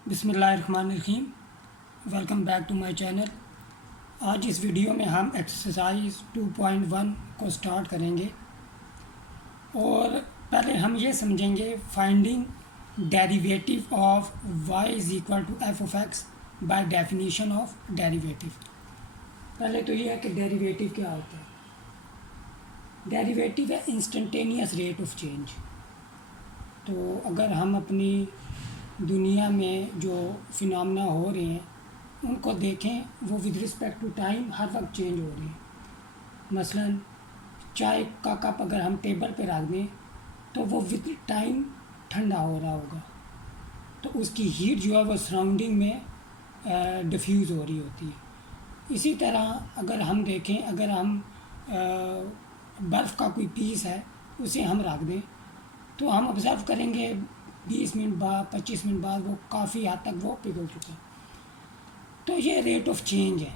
बिस्मिल्लाहिर्रहमानिर्रहीम। Welcome back to my channel. आज इस वीडियो में हम एक्सरसाइज 2.1 को स्टार्ट करेंगे और पहले हम ये समझेंगे finding derivative of y is equal to f of x by definition of derivative. पहले तो ये है कि डेरिवेटिव क्या होता है। डेरिवेटिव है इंस्टेंटेनियस रेट ऑफ चेंज। तो अगर हम अपनी दुनिया में जो फिनोमेना हो रहे हैं उनको देखें, वो विद रिस्पेक्ट टू टाइम हर वक्त चेंज हो रहे हैं। मसलन चाय का कप अगर हम टेबल पे रख दें तो वो विद टाइम ठंडा हो रहा होगा, तो उसकी हीट जो है वो सराउंडिंग में डिफ्यूज़ हो रही होती है। इसी तरह अगर हम देखें, अगर हम बर्फ़ का कोई पीस है उसे हम रख दें तो हम ऑब्ज़र्व करेंगे 20 मिनट बाद 25 मिनट बाद वो काफ़ी हद तक वो पिघल चुका है। तो ये रेट ऑफ चेंज है।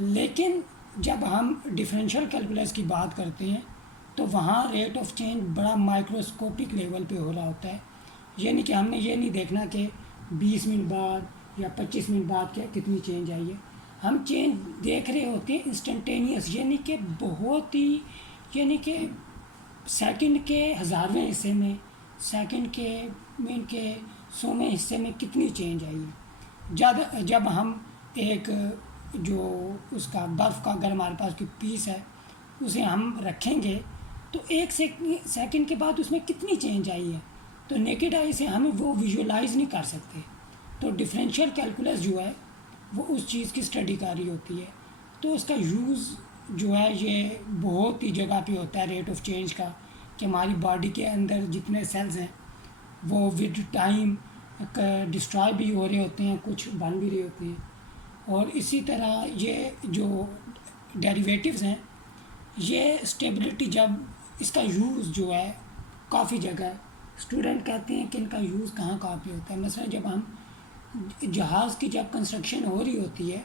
लेकिन जब हम डिफरेंशियल कैलकुलस की बात करते हैं तो वहाँ रेट ऑफ चेंज बड़ा माइक्रोस्कोपिक लेवल पे हो रहा होता है। यानी कि हमने ये नहीं देखना कि 20 मिनट बाद या 25 मिनट बाद क्या कितनी चेंज आई है। हम चेंज देख रहे होते हैं इंस्टेंटेनियस, यानी कि बहुत ही, यानी कि सेकंड के हज़ारवें हिस्से में, सेकंड के मिनट के 100वें हिस्से में कितनी चेंज आई है। जब हम एक जो उसका बर्फ़ का अगर हमारे पास कोई पीस है उसे हम रखेंगे तो एक सेकंड के बाद उसमें कितनी चेंज आई है, तो नेकेड आई से हम वो विजुअलाइज़ नहीं कर सकते। तो डिफरेंशियल कैलकुलस जो है वो उस चीज़ की स्टडी कर रही होती है। तो उसका यूज़ जो है ये बहुत ही जगह पे होता है रेट ऑफ चेंज का, कि हमारी बॉडी के अंदर जितने सेल्स हैं वो विद टाइम डिस्ट्रॉय भी हो रहे होते हैं, कुछ बन भी रहे होते हैं। और इसी तरह ये जो डेरिवेटिव्स हैं, ये स्टेबिलिटी, जब इसका यूज़ जो है काफ़ी जगह स्टूडेंट कहते हैं कि इनका यूज़ कहाँ कहाँ पे होता है। मसलन जब हम जहाज़ की जब कंस्ट्रक्शन हो रही होती है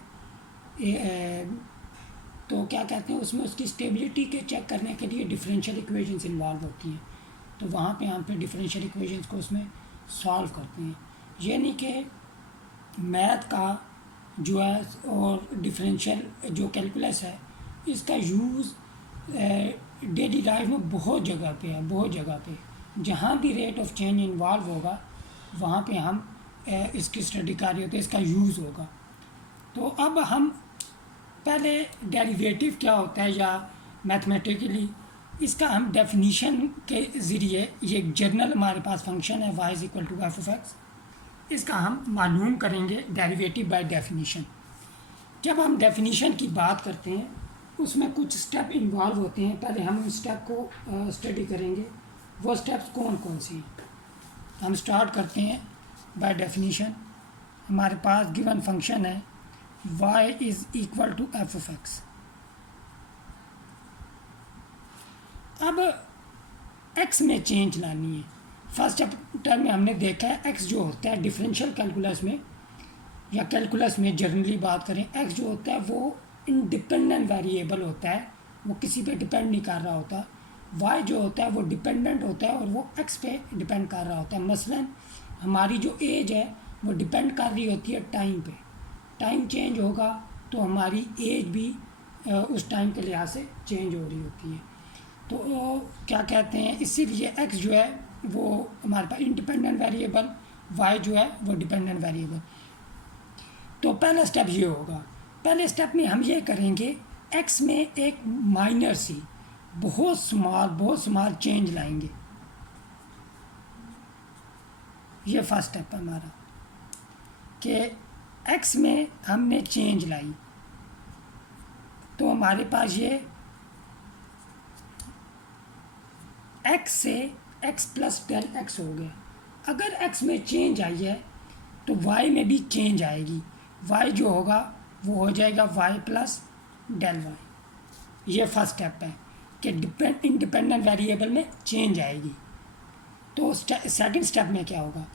तो क्या कहते हैं उसमें उसकी स्टेबिलिटी के चेक करने के लिए डिफरेंशियल इक्वेशंस इन्वॉल्व होती हैं। तो वहाँ पे हम फिर डिफरेंशियल इक्वेशंस को उसमें सॉल्व करते हैं। यानी कि मैथ का जो है और डिफरेंशियल जो कैलकुलस है इसका यूज़ डेली लाइफ में बहुत जगह पे है, बहुत जगह पे। जहाँ भी रेट ऑफ चेंज इन्वॉल्व होगा वहाँ पे हम इसकी स्टडी कर रहे होते हैं, इसका यूज़ होगा। तो अब हम पहले डेरिवेटिव क्या होता है या मैथमेटिकली इसका हम डेफिनीशन के ज़रिए, ये एक जनरल हमारे पास फंक्शन है y is equal to f of x, इसका हम मालूम करेंगे डेरिवेटिव बाय डेफिनीशन। जब हम डेफिनीशन की बात करते हैं उसमें कुछ स्टेप इन्वॉल्व होते हैं। पहले हम उन स्टेप को स्टडी करेंगे, वो स्टेप्स कौन कौन से हैं। हम स्टार्ट करते हैं बाय डेफिनीशन। हमारे पास गिवन फंक्शन है y is equal to f of x. अब x में चेंज लानी है। फर्स्ट चैप्टर में हमने देखा है x जो होता है डिफरेंशियल कैलकुलस में या कैलकुलस में जनरली बात करें, x जो होता है वो इंडिपेंडेंट वेरिएबल होता है, वो किसी पे डिपेंड नहीं कर रहा होता। y जो होता है वो डिपेंडेंट होता है और वो x पे डिपेंड कर रहा होता है। मसलन हमारी जो एज है वो डिपेंड कर रही होती है टाइम पे। टाइम चेंज होगा तो हमारी एज भी उस टाइम के लिहाज से चेंज हो रही होती है। तो क्या कहते हैं, इसीलिए x जो है वो हमारे पास इंडिपेंडेंट वेरिएबल, y जो है वो डिपेंडेंट वेरिएबल। तो पहला स्टेप ये होगा। पहले स्टेप में हम ये करेंगे x में एक माइनर सी बहुत स्मॉल चेंज लाएंगे। ये फर्स्ट स्टेप है हमारा कि x में हमने चेंज लाई तो हमारे पास ये x से x प्लस डेल x हो गया। अगर x में चेंज आई है तो y में भी चेंज आएगी। y जो होगा वो हो जाएगा y प्लस डेल y। ये फर्स्ट स्टेप है कि इंडिपेंडेंट वेरिएबल में चेंज आएगी। तो सेकंड स्टेप में क्या होगा,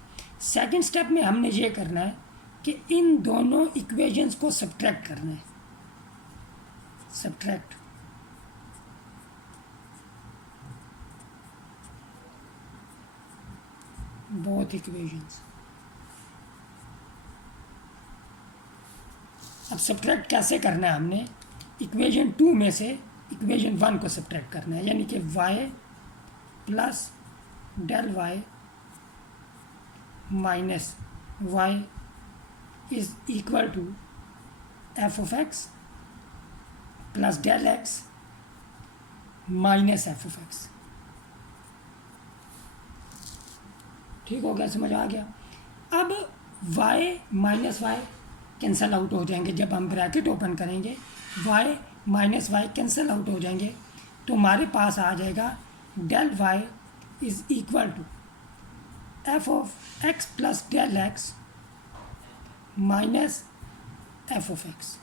सेकंड स्टेप में हमने ये करना है कि इन दोनों इक्वेशंस को सब्ट्रैक्ट करना है। Subtract both equations. अब सब्ट्रैक्ट कैसे करना है, हमने इक्वेशन 2 में से इक्वेशन 1 को सब्ट्रैक्ट करना है, यानी कि y plus del y minus y is equal to f of x plus del x minus f of x. ठीक हो गया, समझ आ गया। अब y minus y cancel out हो जाएंगे, जब हम ब्रैकेट ओपन करेंगे y minus y cancel out हो जाएंगे, तो हमारे पास आ जाएगा del y is equal to f of x plus del x minus f of x.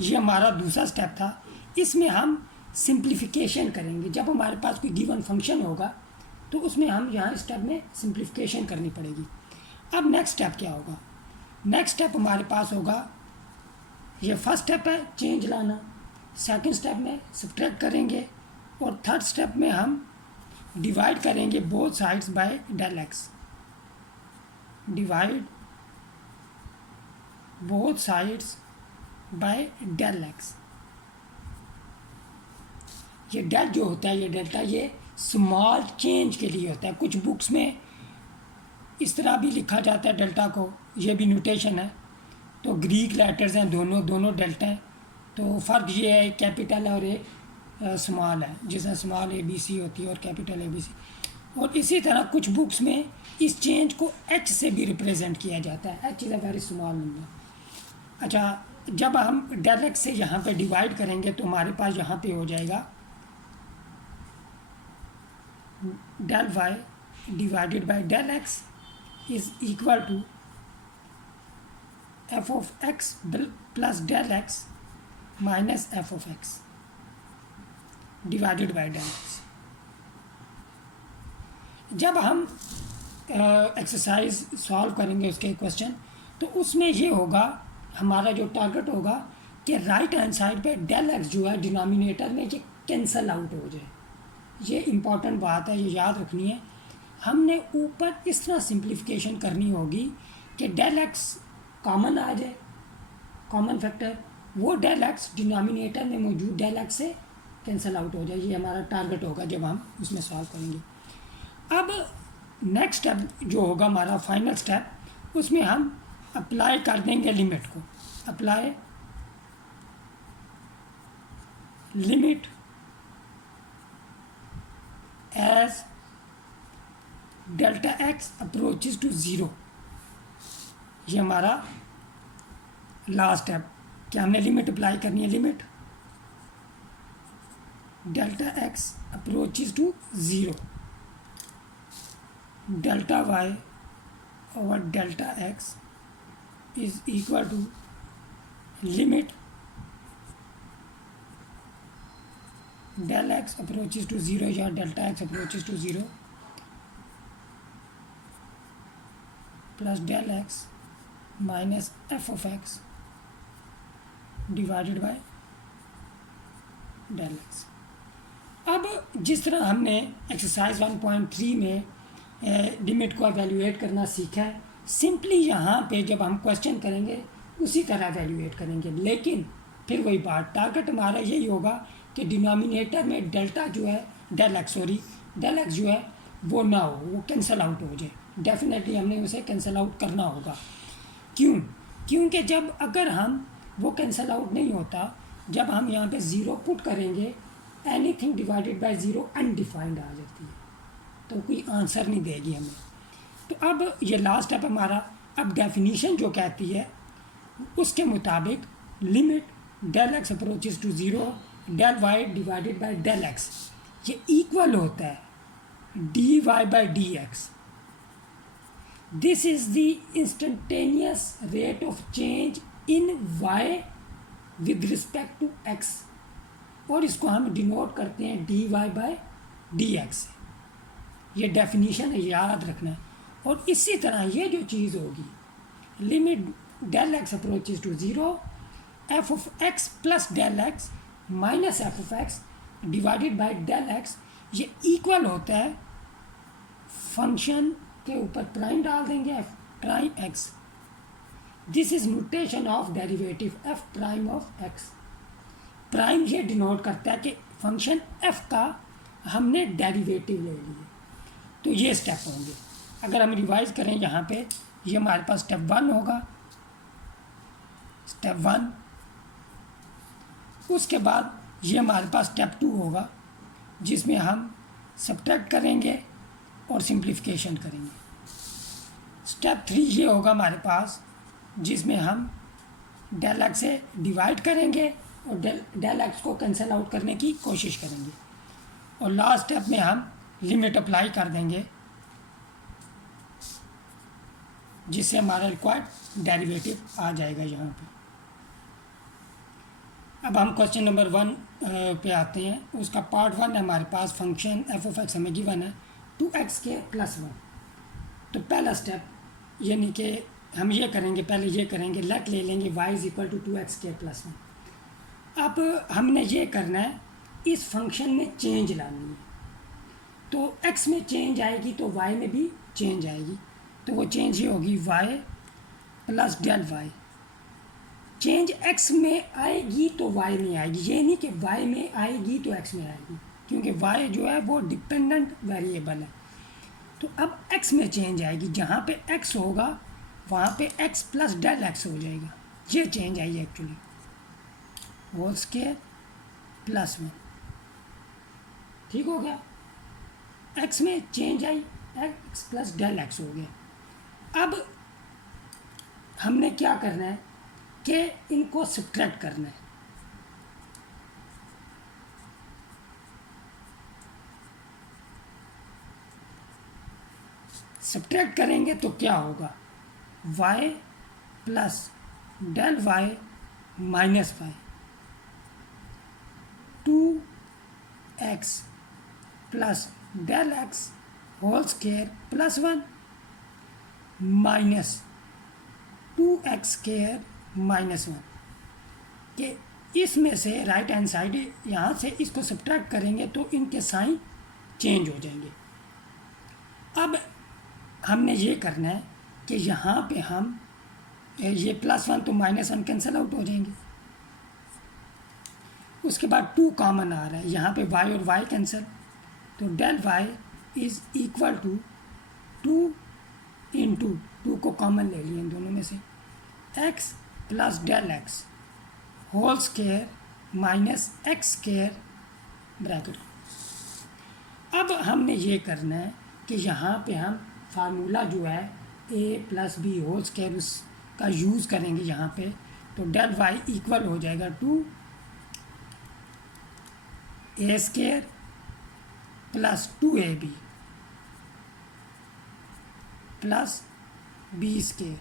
ये हमारा दूसरा स्टेप था। इसमें हम सिंप्लीफिकेशन करेंगे। जब हमारे पास कोई गिवन फंक्शन होगा तो उसमें हम यहाँ स्टेप में सिंप्लीफिकेशन करनी पड़ेगी। अब नेक्स्ट स्टेप क्या होगा? नेक्स्ट स्टेप हमारे पास होगा, ये फर्स्ट स्टेप है चेंज लाना, सेकंड स्टेप में सब्ट्रैक्ट करेंगे, और थर्ड स्टेप में हम डिवाइड करेंगे both sides by del x. Divide both sides by del x. ये डेल जो होता है, ये डेल्टा, ये स्मॉल चेंज के लिए होता है। कुछ बुक्स में इस तरह भी लिखा जाता है डेल्टा को, ये भी नोटेशन है। तो ग्रीक लेटर्स हैं, दोनों डेल्टा हैं। तो फ़र्क ये है, एक कैपिटल है और एक स्मॉल है, जिसमें स्मॉल ABC होती है और कैपिटल ABC। और इसी तरह कुछ बुक्स में इस चेंज को H से भी रिप्रेजेंट किया जाता है। H is a very small number. अच्छा, जब हम डेल एक्स से यहाँ पे डिवाइड करेंगे तो हमारे पास यहाँ पे हो जाएगा del y divided by del x is equal to f of x plus del x minus f of x divided by del x. जब हम एक्सरसाइज सॉल्व करेंगे उसके क्वेश्चन, तो उसमें ये होगा, हमारा जो टारगेट होगा कि राइट हैंड साइड पे डेल एक्स जो है डिनोमिनेटर में ये कैंसल आउट हो जाए। ये इम्पॉर्टेंट बात है, ये याद रखनी है। हमने ऊपर इस तरह सिंप्लीफिकेशन करनी होगी कि डेल एक्स कॉमन आ जाए, कॉमन फैक्टर, वो डेल एक्स डिनोमिनेटर में मौजूद डेल एक्स से कैंसल आउट हो जाए। ये हमारा टारगेट होगा जब हम उसमें सॉल्व करेंगे। अब नेक्स्ट स्टेप जो होगा हमारा फाइनल स्टेप, उसमें हम अप्लाई कर देंगे लिमिट को। Apply limit as delta x approaches to zero. ये हमारा लास्ट स्टेप, क्या हमने लिमिट अप्लाई करनी है। Limit delta x approaches to zero, delta y over delta x is equal to limit del x approaches to 0 या delta x approaches to 0 plus del x minus f of x divided by del x। अब जिस तरह हमने exercise 1.3 में limit को evaluate करना सीखा है, सिंपली यहाँ पे जब हम क्वेश्चन करेंगे उसी तरह एवेल्यूएट करेंगे। लेकिन फिर वही बात, टारगेट हमारा यही होगा कि डिनोमिनेटर में डेल्टा जो है डेल एक्स जो है वो ना हो, वो कैंसल आउट हो जाए। डेफिनेटली हमने उसे कैंसल आउट करना होगा। क्यों? क्योंकि जब अगर हम वो कैंसल आउट नहीं होता, जब हम यहाँ पे ज़ीरो पुट करेंगे, anything divided by zero undefined आ जाती है, तो कोई आंसर नहीं देगी हमें। तो अब ये लास्ट स्टेप हमारा। अब डेफिनीशन जो कहती है उसके मुताबिक limit del x approaches to zero del y divided by del x, ये इक्वल होता है d y by d x. This is the instantaneous rate of change in y with respect to x, और इसको हम denote करते हैं d y by d x. ये definition है, याद रखना है। और इसी तरह ये जो चीज़ होगी, limit del x approaches to zero f of x plus del x minus f of x divided by del x, ये इक्वल होता है, फंक्शन के ऊपर प्राइम डाल देंगे f prime x, this is notation of derivative f prime of x. Prime ये denote करता है कि फंक्शन एफ का हमने डेरिवेटिव ले लिए। तो ये स्टेप होंगे। अगर हम रिवाइज करें यहाँ पे, ये हमारे पास स्टेप 1 होगा, स्टेप 1। उसके बाद ये हमारे पास स्टेप 2 होगा, जिसमें हम सब्ट्रैक्ट करेंगे और सिंप्लीफिकेशन करेंगे। स्टेप 3 ये होगा हमारे पास, जिसमें हम डेल एक्स से डिवाइड करेंगे और डेल एक्स को कैंसिल आउट करने की कोशिश करेंगे। और लास्ट स्टेप में हम लिमिट अप्लाई कर देंगे, जिससे हमारा रिक्वायर्ड डेरिवेटिव आ जाएगा यहाँ पे। अब हम क्वेश्चन नंबर 1 पे आते हैं। उसका पार्ट 1 है हमारे पास, फंक्शन एफ ऑफ एक्स हमें गिवन है 2x² + 1। तो पहला स्टेप यानी कि हम ये करेंगे, पहले ये करेंगे, लेट ले लेंगे y = 2x² + 1। अब हमने ये करना है, इस फंक्शन में चेंज लानी है। तो x में चेंज आएगी तो y में भी चेंज आएगी। तो वो चेंज ये होगी y + del y। Change x में आएगी तो y में आएगी, ये नहीं कि y में आएगी तो x में आएगी, क्योंकि y जो है वो डिपेंडेंट वेरिएबल है। तो अब x में चेंज आएगी, जहाँ पे x होगा वहाँ पे x + del x हो जाएगा। ये चेंज आई एक्चुअली, होल स्क्वायर + 1। ठीक हो गया, x में चेंज आई, x + del x हो गया। अब हमने क्या करना है कि इनको सब्ट्रैक्ट करना है। सब्ट्रैक्ट करेंगे तो क्या होगा, y + del y - y 2x + del x whole square + 1 minus 2x² - 1 कि इसमें से राइट हैंड साइड यहाँ से इसको सब्ट्रैक्ट करेंगे तो इनके साइन चेंज हो जाएंगे। अब हमने ये करना है कि यहाँ पे हम ये +1 तो -1 कैंसिल आउट हो जाएंगे। उसके बाद 2 कॉमन आ रहा है, यहाँ पे y और y कैंसिल, तो del y = 2 × 2 को कॉमन ले लिए इन दोनों में से, x + del x whole square - x² bracket. अब हमने ये करना है कि यहाँ पे हम फार्मूला जो है a + b होल स्क्वायर उसका यूज़ करेंगे यहाँ पे। तो del y इक्वल हो जाएगा 2a² + 2ab + b²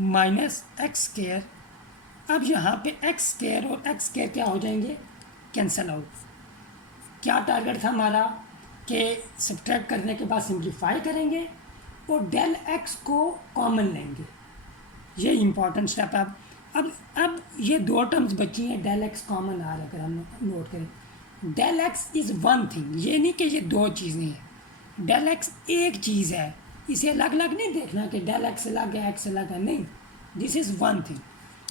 minus x²। अब यहाँ पे x² और x² क्या हो जाएंगे, कैंसल आउट। क्या टारगेट था हमारा कि सब्ट्रैक्ट करने के बाद सिंप्लीफाई करेंगे और del x को कॉमन लेंगे। ये इम्पॉर्टेंट स्टेप है। अब ये 2 टर्म्स बची हैं, del x कॉमन आ रहा है, अगर हम नोट करें del x is one thing, ये नहीं कि ये 2 चीज़ें हैं। del x एक चीज़ है, इसे अलग अलग नहीं देखना कि del x अलग है x अलग है, नहीं, दिस इज़ वन थिंग।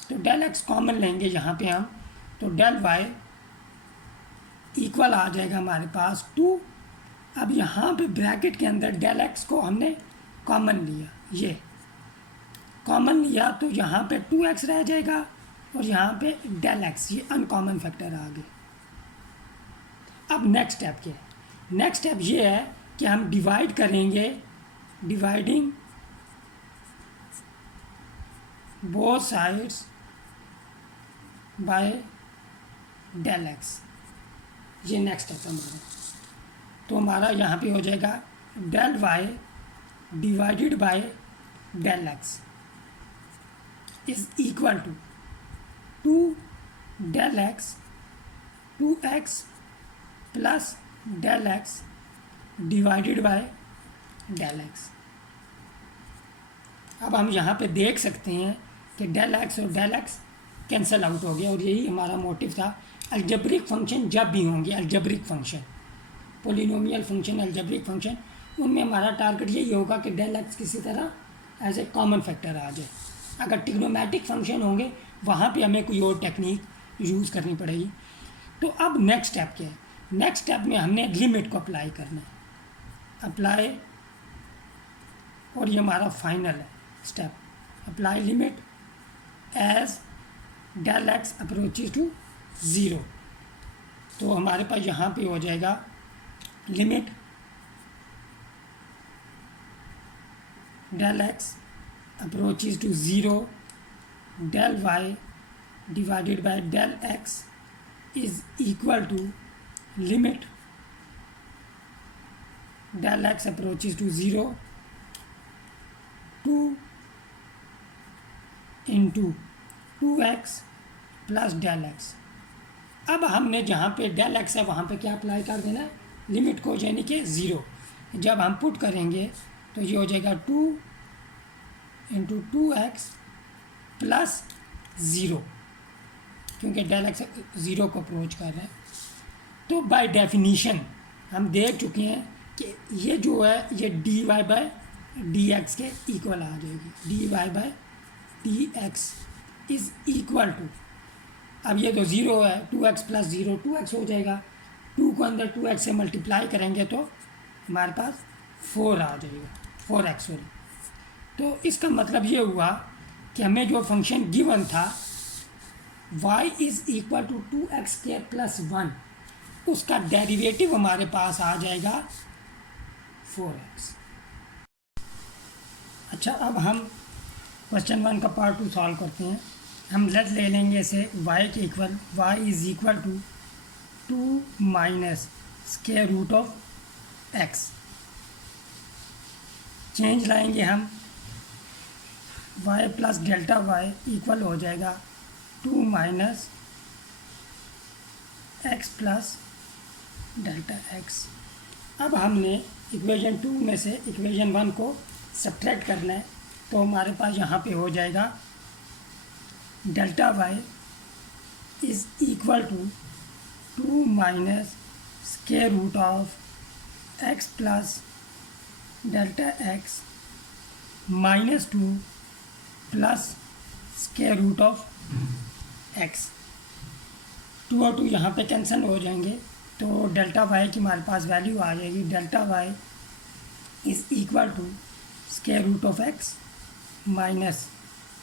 तो del x कॉमन लेंगे यहाँ पे हम, तो del y इक्वल आ जाएगा हमारे पास 2। अब यहाँ पे ब्रैकेट के अंदर del x को हमने कॉमन लिया, ये कॉमन लिया तो यहाँ पे 2x रह जाएगा और यहाँ पे del x, ये अनकॉमन फैक्टर आ गए। अब नेक्स्ट स्टेप क्या है, नेक्स्ट स्टेप ये है कि हम डिवाइड करेंगे, dividing both sides bye del x। ये नेक्स्ट स्टेप है हमारा। तो हमारा यहाँ पे हो जाएगा del y divided by del x is equal to 2 del x 2x + del x divided by del x। अब हम यहाँ पे देख सकते हैं कि del x और del x कैंसिल आउट हो गया, और यही हमारा मोटिव था। अलजेब्रिक फंक्शन जब भी होंगे, algebraic function, polynomial function, algebraic function, उनमें हमारा टारगेट यही होगा कि del x किसी तरह एज ए कॉमन फैक्टर आ जाए। अगर ट्रिग्नोमेट्रिक फंक्शन होंगे वहाँ पे हमें कोई और टेक्निक यूज़ करनी पड़ेगी। तो अब नेक्स्ट स्टेप क्या है? नेक्स्ट स्टेप में हमने लिमिट को अप्लाई करना है। अप्लाई, और ये हमारा फाइनल है step, apply limit as del x approaches to zero. तो हमारे पास यहाँ पे हो जाएगा limit del x approaches to zero del y divided by del x is equal to limit del x approaches to zero two into two x plus del x. अब हमने जहाँ पे डेल एक्स है वहाँ पे क्या अप्लाई कर देना है? लिमिट को, यानी कि ज़ीरो। जब हम पुट करेंगे तो ये हो जाएगा to into two x plus zero, क्योंकि डेल एक्स ज़ीरो को अप्रोच कर रहा है। तो बाय डेफिनीशन हम देख चुके हैं कि ये जो है ये d y by d x के इक्वल आ जाएगी। D y by d x is equal to, अब ये तो ज़ीरो है, two x plus zero two x हो जाएगा। टू को अंदर टू एक्स से मल्टीप्लाई करेंगे तो हमारे पास फोर आ जाएगा, फोर एक्स सॉरी। तो इसका मतलब ये हुआ कि हमें जो फंक्शन गिवन था y is equal to two x square plus one, उसका डेरिवेटिव हमारे पास आ जाएगा फोर एक्स। अच्छा, अब हम क्वेश्चन वन का पार्ट टू सॉल्व करते हैं। हम लेट ले लेंगे इसे y के equal, y is equal to two minus square root of x। Change लाएंगे हम, y plus delta y equal हो जाएगा two minus x plus delta x. अब हमने इक्वेशन टू में से इक्वेशन वन को सब्ट्रैक्ट करना है, तो हमारे पास यहाँ पे हो जाएगा delta y is equal to two minus square root of x plus delta x minus two plus square root of x. Two और टू यहाँ पे कैंसिल हो जाएंगे, तो डेल्टा वाई की हमारे पास वैल्यू आ जाएगी, delta y is equal to square root of x minus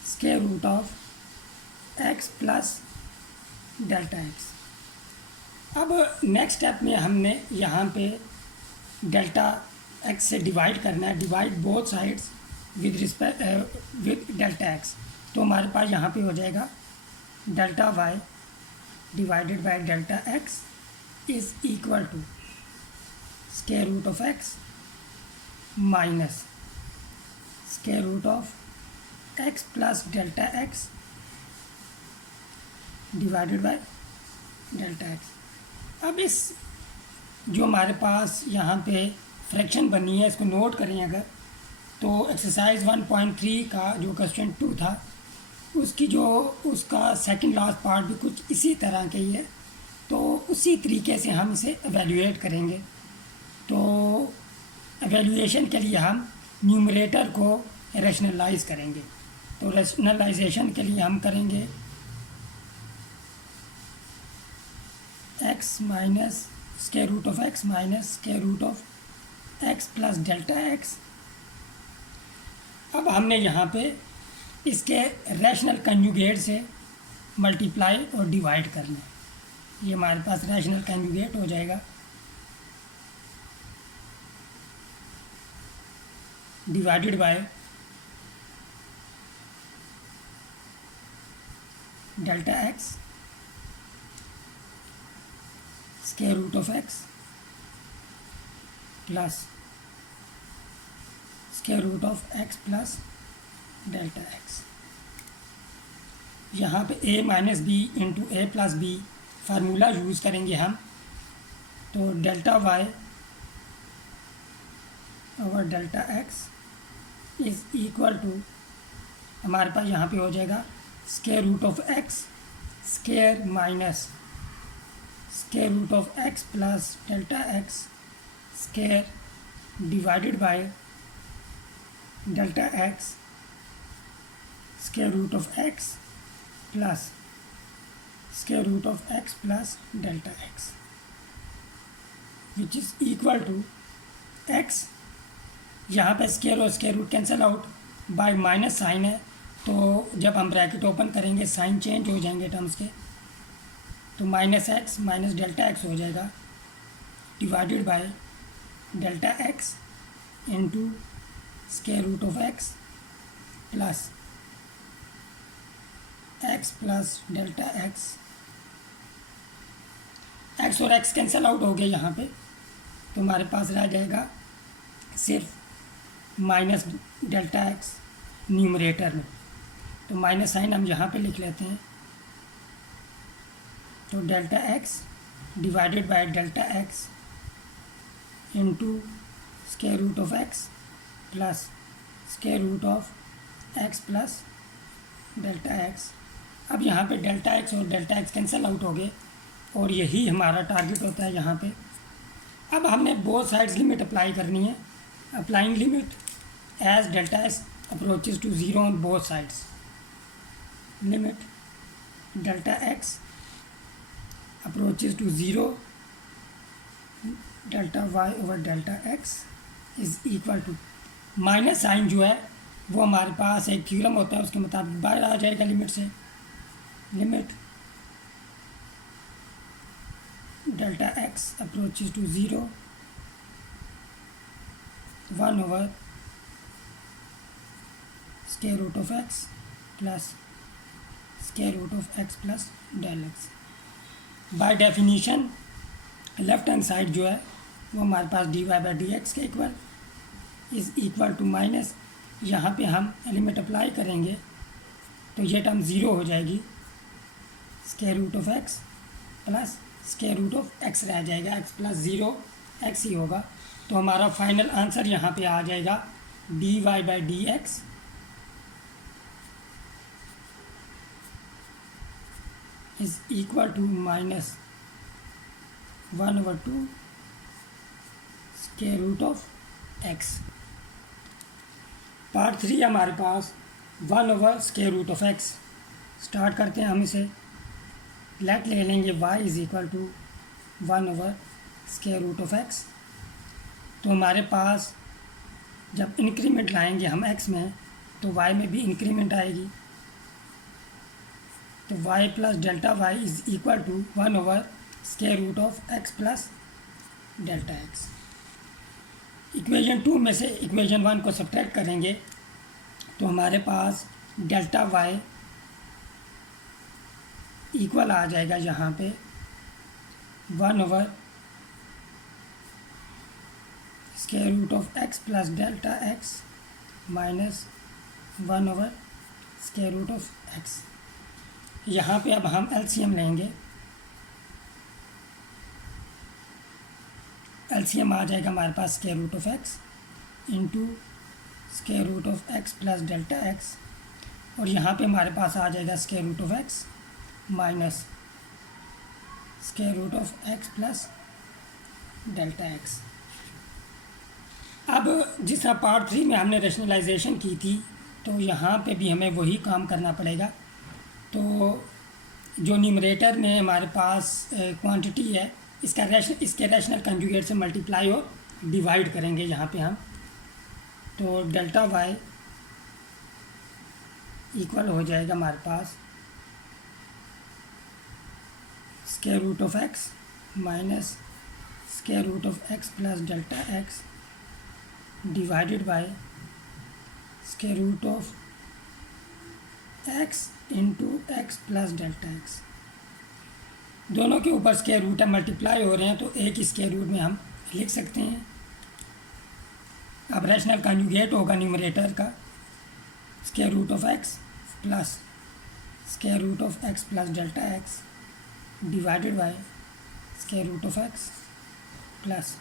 square root of x plus delta x. अब नेक्स्ट स्टेप में हमने यहाँ पे डेल्टा एक्स से डिवाइड करना है, divide both sides with respect with delta x. तो हमारे पास यहाँ पे हो जाएगा delta y divided by delta x is equal to square root of x minus square root of x plus delta x divided by delta x. अब इस जो हमारे पास यहाँ पे फ्रैक्शन बनी है, इसको नोट करें अगर, तो एक्सरसाइज 1.3 का जो क्वेश्चन 2 था उसकी जो उसका सेकंड लास्ट पार्ट भी कुछ इसी तरह के ही है। तो उसी तरीके से हम इसे एवेल्यूएट करेंगे। तो एवेल्यूएशन के लिए हम न्यूमरेटर को रैशनलाइज करेंगे। तो रैशनलाइजेशन के लिए हम करेंगे x minus square root of x minus square root of x plus delta x। अब हमने यहाँ पे इसके रैशनल कंजुगेट से मल्टीप्लाई और डिवाइड करना है। ये हमारे पास रैशनल कंजुगेट हो जाएगा, divided by delta x square root of x plus square root of x plus delta x. यहाँ पे a minus b into a plus b formula use करेंगे हम। तो delta y over delta x is equal to, हमारे पास यहाँ पे हो जाएगा square root of x square minus square root of x plus delta x square divided by delta x square root of x plus square root of x plus delta x which is equal to x, यहाँ पे square और square root cancel out, by minus sign है तो जब हम bracket open करेंगे sign change हो जाएंगे टर्म्स के, तो minus x minus delta x हो जाएगा divided by delta x into square root of x plus delta x. X और एक्स कैंसिल आउट हो गए यहाँ पे, तो हमारे पास रह जाएगा सिर्फ माइनस डेल्टा एक्स न्यूमरेटर में, तो माइनस साइन हम यहाँ पे लिख लेते हैं, तो delta x divided by delta x into square root of x plus square root of x plus delta x. अब यहाँ पे डेल्टा एक्स और डेल्टा एक्स कैंसिल आउट हो गए और यही हमारा टारगेट होता है यहाँ पे। अब हमने बोथ साइड्स लिमिट अप्लाई करनी है, applying limit as delta x approaches to zero on both sides, limit delta x approaches to zero delta y over delta x is equal to, minus sign जो है वो हमारे पास एक theorem होता है उसके मुताबिक बाहर आ जाएगा लिमिट से, limit delta x approaches to zero 1 over square root of x plus square root of x plus del x. By definition left hand side जो है वो हमारे पास d y by d x के equal is equal to minus, यहाँ पे हम limit apply करेंगे तो ये टर्म ज़ीरो हो जाएगी, square root of x plus square root of x रह जाएगा, एक्स प्लस ज़ीरो एक्स ही होगा, तो हमारा फाइनल आंसर यहाँ पे आ जाएगा d y by d x is equal to minus 1 over 2 square root of x. Part 3 हमारे पास 1 over square root of x. Start करते हैं हम इसे, लेट ले लेंगे y is equal to 1 over square root of x. तो हमारे पास जब इंक्रीमेंट लाएंगे हम x में तो y में भी इंक्रीमेंट आएगी, तो y plus delta y is equal to 1 over square root of x plus delta x। Equation 2 में से इक्वेशन 1 को सब्ट्रैक्ट करेंगे तो हमारे पास डेल्टा y इक्वल आ जाएगा यहाँ पे 1 over square root of x plus delta x minus 1 over square root of x। यहाँ पे अब हम एलसीएम लेंगे, एलसीएम आ जाएगा हमारे पास square root of x into square root of x plus delta x, और यहाँ पे हमारे पास आ जाएगा square root of x minus square root of x plus delta x। अब जिस तरह पार्ट 3 में हमने रेशनलाइजेशन की थी तो यहाँ पे भी हमें वही काम करना पड़ेगा। तो जो न्यूमरेटर में हमारे पास क्वांटिटी है इसके रैशनल कंजुगेट से मल्टीप्लाई और डिवाइड करेंगे यहाँ पे हम, तो डेल्टा वाई इक्वल हो जाएगा हमारे पास square root of x minus square root of x plus delta x divided by square root of x into x plus delta x. दोनों के ऊपर स्क्वायर रूट है, मल्टीप्लाई हो रहे हैं तो एक ही स्क्वायर रूट में हम लिख सकते हैं। अब रैशनल कंजुगेट होगा न्यूमरेटर का square root of x plus square root of x plus delta x divided by square root of x plus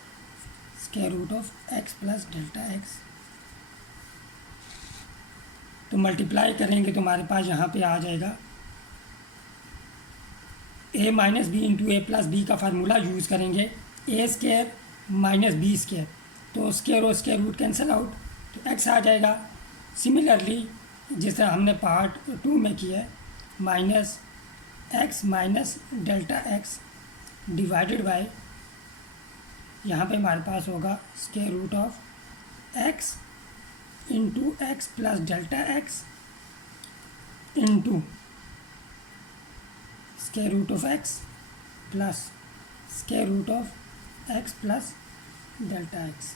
square root of x plus delta x. तो multiply करेंगे तो हमारे पास यहाँ पे आ जाएगा a minus b into a plus b का फार्मूला यूज़ करेंगे, a square minus b square, तो स्क्वायर और स्क्वायर रूट कैंसिल आउट तो x आ जाएगा। सिमिलरली जिस तरह हमने पार्ट 2 में किया है, minus x minus delta x divided by, यहाँ पे हमारे पास होगा square root of x into x plus delta x into square root of x plus square root of x plus delta x.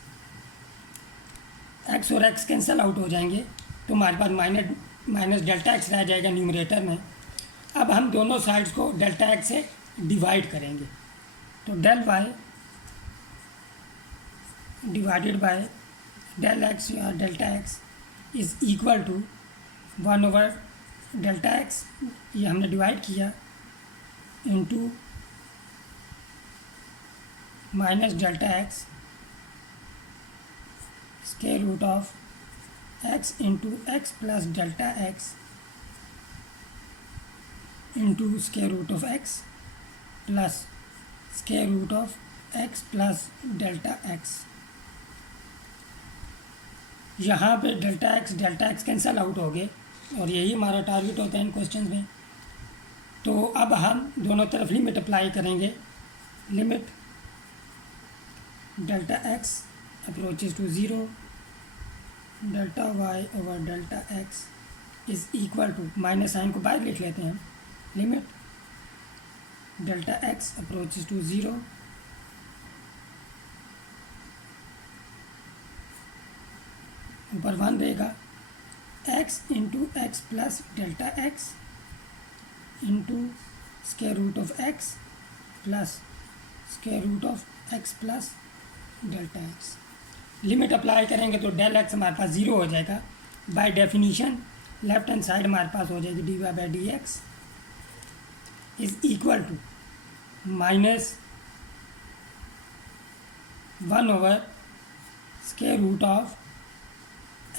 X और x cancel out हो जाएंगे तो हमारे पास माइनस डेल्टा एक्स रह जाएगा न्यूमरेटर में। अब हम दोनों साइड्स को डेल्टा एक्स से डिवाइड करेंगे, तो del y divided by del x या delta x is equal to 1/डेल्टा एक्स, ये हमने डिवाइड किया, into minus delta x square root of x into x plus delta x into square root of x plus square root of x plus delta x. यहाँ पे delta x cancel out हो गए और यही हमारा target होता है इन question में। तो अब हम दोनों तरफ लिमिट अप्लाई करेंगे, limit delta x approaches to 0, delta y over delta x is equal to, minus sign को बाहर लिख लेते हैं, limit delta x approaches to 0 ऊपर 1 रहेगा, x into x plus delta x into square root of x plus square root of x plus delta x. Limit apply करेंगे तो del x हमारे पास 0 हो जाएगा। By definition left hand side हमारे पास हो जाएगी d y by d x is equal to minus 1/, square root of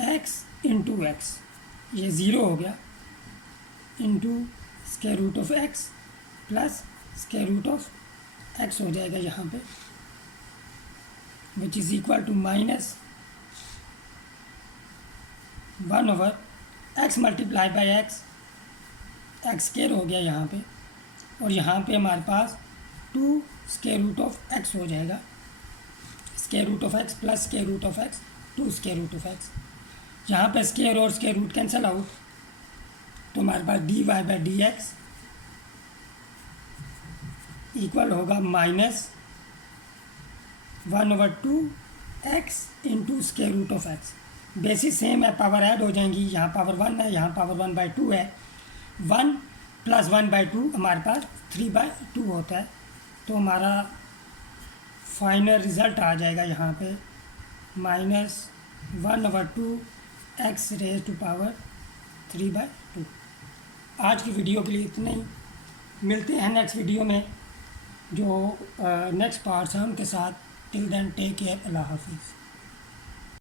x into x, ये 0 हो गया, into square root of x plus square root of x हो जाएगा यहाँ पे, which is equal to minus 1/, x multiply by x, x square हो गया यहाँ पे, और यहाँ पे हमारे पास 2 स्क्वायर रूट ऑफ एक्स हो जाएगा, square root of x plus square root of x 2 square root of x. यहाँ पे स्क्वायर और स्क्वायर रूट कैंसिल आउट, तो हमारे पास d y by d x equal होगा minus 1/2 x into square root of x. Basis same है, power add हो जाएंगी, यहाँ पावर 1 है, यहाँ पावर 1/2 है, 1 प्लस 1/2 हमारे पास 3/2 होता है। तो हमारा फाइनल रिज़ल्ट आ जाएगा यहाँ पे minus 1/2 x raise to power 3/2। आज की वीडियो के लिए इतना ही, मिलते हैं नेक्स्ट वीडियो में जो नेक्स्ट पार्ट्स हैं उनके साथ। टिल देन टेक केयर, अल्लाह हाफिज़।